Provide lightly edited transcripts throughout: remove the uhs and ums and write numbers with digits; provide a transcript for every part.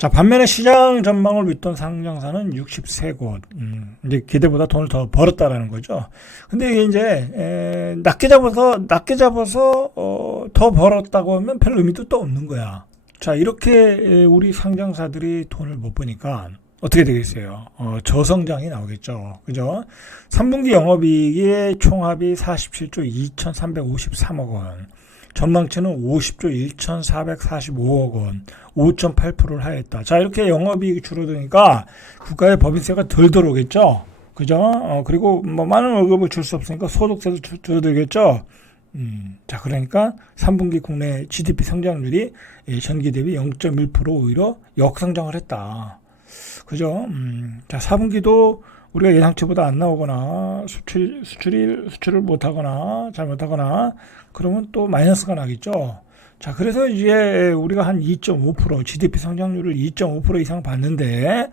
자, 반면에 시장 전망을 믿던 상장사는 63곳. 이제 기대보다 돈을 더 벌었다라는 거죠. 근데 이게 이제, 낮게 잡아서, 더 벌었다고 하면 별 의미도 또 없는 거야. 자, 이렇게 우리 상장사들이 돈을 못 버니까 어떻게 되겠어요? 저성장이 나오겠죠. 그죠? 3분기 영업이익의 총합이 47조 2,353억 원. 전망치는 50조 1,445억 원, 5.8%를 하였다. 자, 이렇게 영업이익이 줄어드니까 국가의 법인세가 덜 들어오겠죠? 그죠? 그리고 뭐 많은 월급을 줄 수 없으니까 소득세도 줄어들겠죠? 자, 그러니까 3분기 국내 GDP 성장률이 전기 대비 0.1% 오히려 역성장을 했다. 그죠? 자, 4분기도 우리가 예상치보다 안 나오거나 수출을 못하거나 잘못하거나 그러면 또 마이너스가 나겠죠. 자, 그래서 이제 우리가 한 2.5% GDP 성장률을 2.5% 이상 봤는데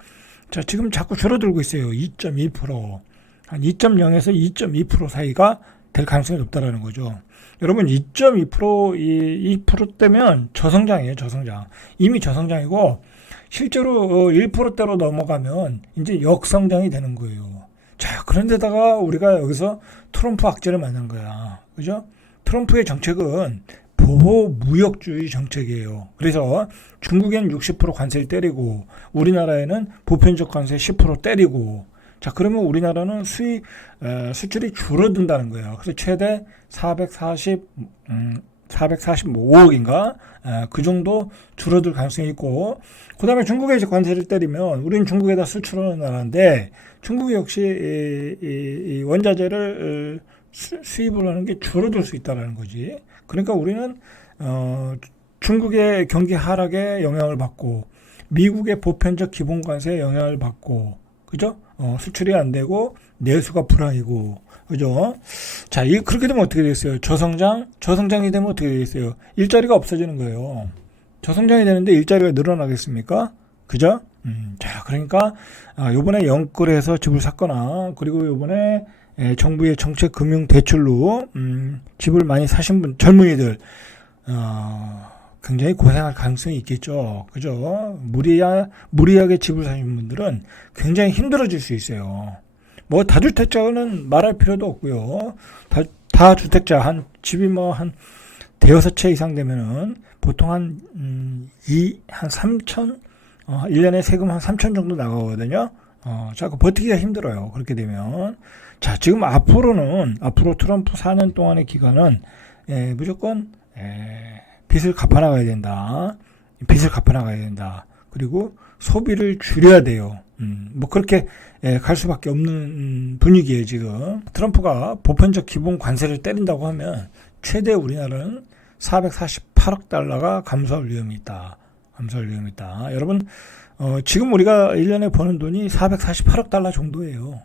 자, 지금 자꾸 줄어들고 있어요. 2.2%. 한 2.0에서 2.2% 사이가 될 가능성이 높다라는 거죠. 여러분 2.2% 2%대면 저성장이에요. 저성장. 이미 저성장이고 실제로 1%대로 넘어가면 이제 역성장이 되는 거예요. 자, 그런데다가 우리가 여기서 트럼프 악재를 만난 거야. 그죠? 트럼프의 정책은 보호 무역주의 정책이에요. 그래서 중국에는 60% 관세를 때리고 우리나라에는 보편적 관세 10% 때리고 자, 그러면 우리나라는 수출이 줄어든다는 거예요. 그래서 최대 445억인가? 그 정도 줄어들 가능성이 있고, 그 다음에 중국에 이제 관세를 때리면, 우리는 중국에다 수출하는 나라인데, 중국이 역시 이 원자재를 수입을 하는 게 줄어들 수 있다는 거지. 그러니까 우리는, 중국의 경기 하락에 영향을 받고, 미국의 보편적 기본 관세에 영향을 받고, 그죠? 수출이 안 되고, 내수가 불황이고, 그죠? 자, 그렇게 되면 어떻게 되겠어요? 저성장이 되면 어떻게 되겠어요? 일자리가 없어지는 거예요. 저성장이 되는데 일자리가 늘어나겠습니까? 그죠? 자, 그러니까, 요번에 영끌해서 집을 샀거나, 그리고 요번에 정부의 정책 금융 대출로, 집을 많이 사신 젊은이들, 굉장히 고생할 가능성이 있겠죠. 그죠? 무리하게 집을 사신 분들은 굉장히 힘들어질 수 있어요. 뭐 다주택자는 말할 필요도 없고요. 다주택자 한 집이 뭐 한 대여섯 채 이상 되면은 보통 한 3천 1년에 세금 한 3천 정도 나가거든요. 자, 버티기가 힘들어요. 그렇게 되면. 자, 지금 앞으로 트럼프 4년 동안의 기간은 무조건 빚을 갚아나가야 된다. 그리고 소비를 줄여야 돼요. 뭐 그렇게 갈 수밖에 없는 분위기예요. 지금 트럼프가 보편적 기본 관세를 때린다고 하면 최대 우리나라는 448억 달러가 감소할 위험이 있다. 여러분 지금 우리가 1년에 버는 돈이 448억 달러 정도예요.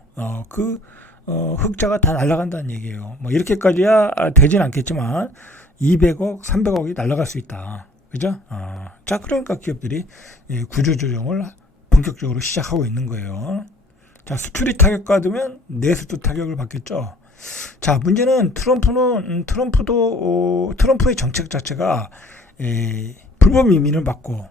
흑자가 다 날아간다는 얘기예요. 뭐 이렇게까지야 되진 않겠지만 200억, 300억이 날아갈 수 있다. 그죠? 자, 그러니까 기업들이 구조조정을 본격적으로 시작하고 있는 거예요. 자, 수출이 타격받으면 내수도 타격을 받겠죠. 자, 문제는 트럼프의 정책 자체가 불법 이민을 막고,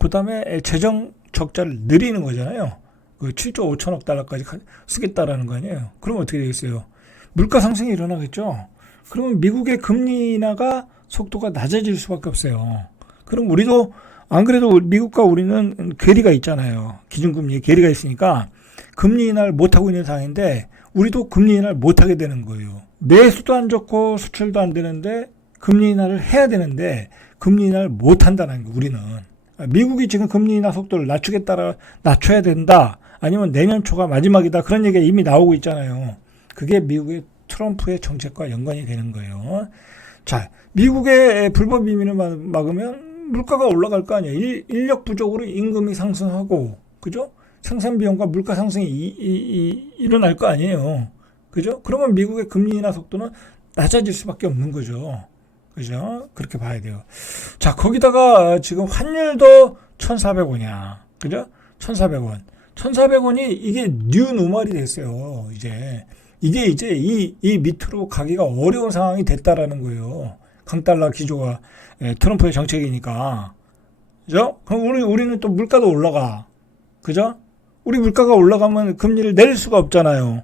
그 다음에 재정 적자를 늘리는 거잖아요. 그 7조 5천억 달러까지 쓰겠다라는 거 아니에요. 그럼 어떻게 되겠어요? 물가 상승이 일어나겠죠. 그러면 미국의 금리 인하가 속도가 낮아질 수밖에 없어요. 그럼 우리도 안 그래도 미국과 우리는 괴리가 있잖아요. 기준금리에 괴리가 있으니까 금리 인하를 못하고 있는 상황인데 우리도 금리 인하를 못하게 되는 거예요. 내수도 안 좋고 수출도 안 되는데 금리 인하를 해야 되는데 금리 인하를 못한다는 거예요. 우리는. 미국이 지금 금리 인하 속도를 낮춰야 된다. 아니면 내년 초가 마지막이다. 그런 얘기가 이미 나오고 있잖아요. 그게 미국의 트럼프의 정책과 연관이 되는 거예요. 자, 미국의 불법 이민을 막으면 물가가 올라갈 거 아니에요. 인력 부족으로 임금이 상승하고, 그죠? 생산 비용과 물가 상승이 일어날 거 아니에요. 그죠? 그러면 미국의 금리 인하 속도는 낮아질 수밖에 없는 거죠. 그죠? 그렇게 봐야 돼요. 자, 거기다가 지금 환율도 1,400원이야. 그죠? 1,400원. 1,400원이 이게 뉴 노멀이 됐어요. 이게 이제 이 밑으로 가기가 어려운 상황이 됐다라는 거예요. 강달러 기조가 트럼프의 정책이니까. 그죠? 그럼 우리는 또 물가도 올라가. 그죠? 우리 물가가 올라가면 금리를 내릴 수가 없잖아요.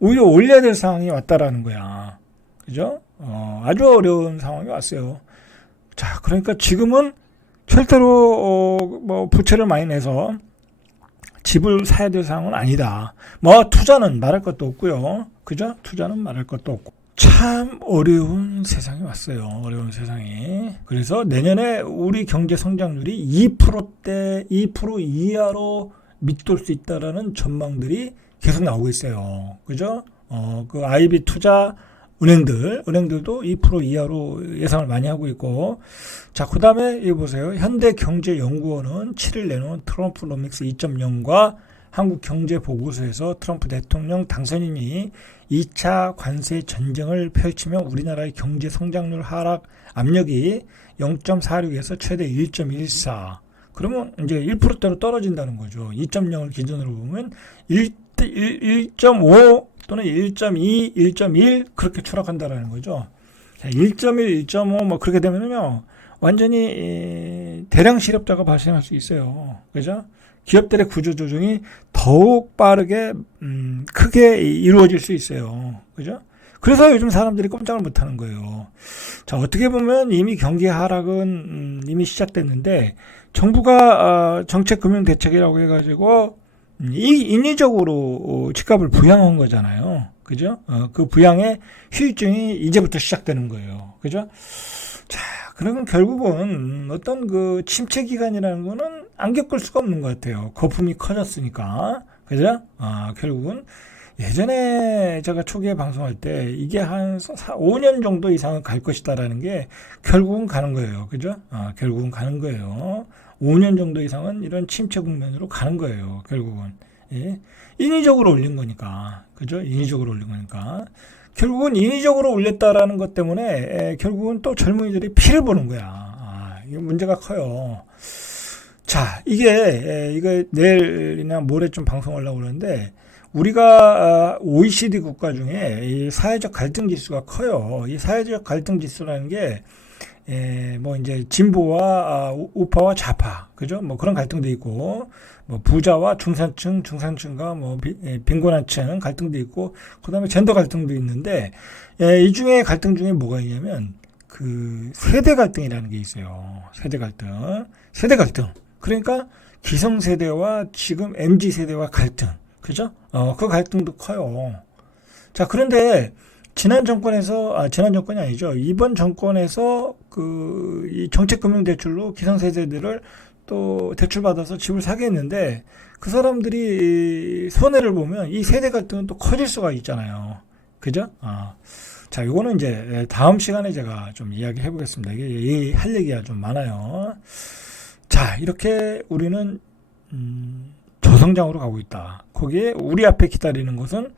오히려 올려야 될 상황이 왔다라는 거야. 그죠? 아주 어려운 상황이 왔어요. 자, 그러니까 지금은 절대로 뭐 부채를 많이 내서 집을 사야 될 상황은 아니다. 뭐 투자는 말할 것도 없고요. 그죠? 투자는 말할 것도 없고. 참 어려운 세상이 왔어요. 어려운 세상이. 그래서 내년에 우리 경제 성장률이 2%대, 2% 이하로 밑돌 수 있다라는 전망들이 계속 나오고 있어요. 그죠? 그 IB 투자 은행들도 2% 이하로 예상을 많이 하고 있고. 자, 그 다음에 여기 보세요. 현대경제연구원은 7일 내놓은 트럼프노믹스 2.0과 한국경제보고서에서 트럼프 대통령 당선인이 2차 관세 전쟁을 펼치며 우리나라의 경제 성장률 하락 압력이 0.46에서 최대 1.14. 그러면 이제 1%대로 떨어진다는 거죠. 2.0을 기준으로 보면 1.5 또는 1.2, 1.1 그렇게 추락한다라는 거죠. 1.1, 1.5 뭐 그렇게 되면은요 완전히 대량 실업자가 발생할 수 있어요. 그죠? 기업들의 구조조정이 더욱 빠르게 크게 이루어질 수 있어요. 그죠? 그래서 요즘 사람들이 꼼짝을 못하는 거예요. 자, 어떻게 보면 이미 경기 하락은 이미 시작됐는데 정부가 정책금융대책이라고 해가지고 인위적으로 집값을 부양한 거잖아요. 그죠? 그 부양의 후유증이 이제부터 시작되는 거예요. 그죠? 자, 그러면 결국은 어떤 그 침체 기간이라는 거는 안 겪을 수가 없는 것 같아요. 거품이 커졌으니까. 그죠? 결국은 예전에 제가 초기에 방송할 때 이게 한 5년 정도 이상은 갈 것이다라는 게 결국은 가는 거예요. 그죠? 결국은 가는 거예요. 5년 정도 이상은 이런 침체 국면으로 가는 거예요. 결국은. 예. 인위적으로 올린 거니까. 그죠? 인위적으로 올린 거니까. 결국은 인위적으로 올렸다라는 것 때문에 결국은 또 젊은이들이 피를 보는 거야. 이게 문제가 커요. 자, 이거 내일이나 모레 좀 방송하려고 그러는데 우리가 OECD 국가 중에 이 사회적 갈등 지수가 커요. 이 사회적 갈등 지수라는 게 뭐 이제 진보와 우파와 좌파, 그죠? 뭐 그런 갈등도 있고, 뭐 부자와 중산층과 뭐 빈곤한 층 갈등도 있고, 그다음에 젠더 갈등도 있는데 이 중에 갈등 중에 뭐가 있냐면 그 세대 갈등이라는 게 있어요. 세대 갈등. 그러니까 기성세대와 지금 MZ 세대와 갈등, 그죠? 그 갈등도 커요. 자, 그런데 지난 정권이 아니죠. 이번 정권에서 이 정책금융대출로 기성세대들을 또 대출받아서 집을 사게 했는데 그 사람들이 손해를 보면 이 세대 갈등은 또 커질 수가 있잖아요. 그죠? 자, 요거는 이제 다음 시간에 제가 좀 이야기 해보겠습니다. 이게 할 얘기가 좀 많아요. 자, 이렇게 우리는 저성장으로 가고 있다. 거기에 우리 앞에 기다리는 것은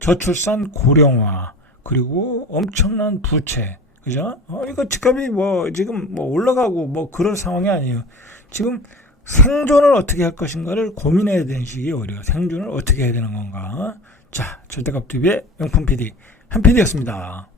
저출산 고령화 그리고 엄청난 부채, 그죠? 이거 집값이 뭐 지금 뭐 올라가고 뭐 그럴 상황이 아니에요. 지금 생존을 어떻게 할 것인가를 고민해야 되는 시기에 우리가 생존을 어떻게 해야 되는 건가. 자, 절대값 TV의 명품 PD 한 PD였습니다.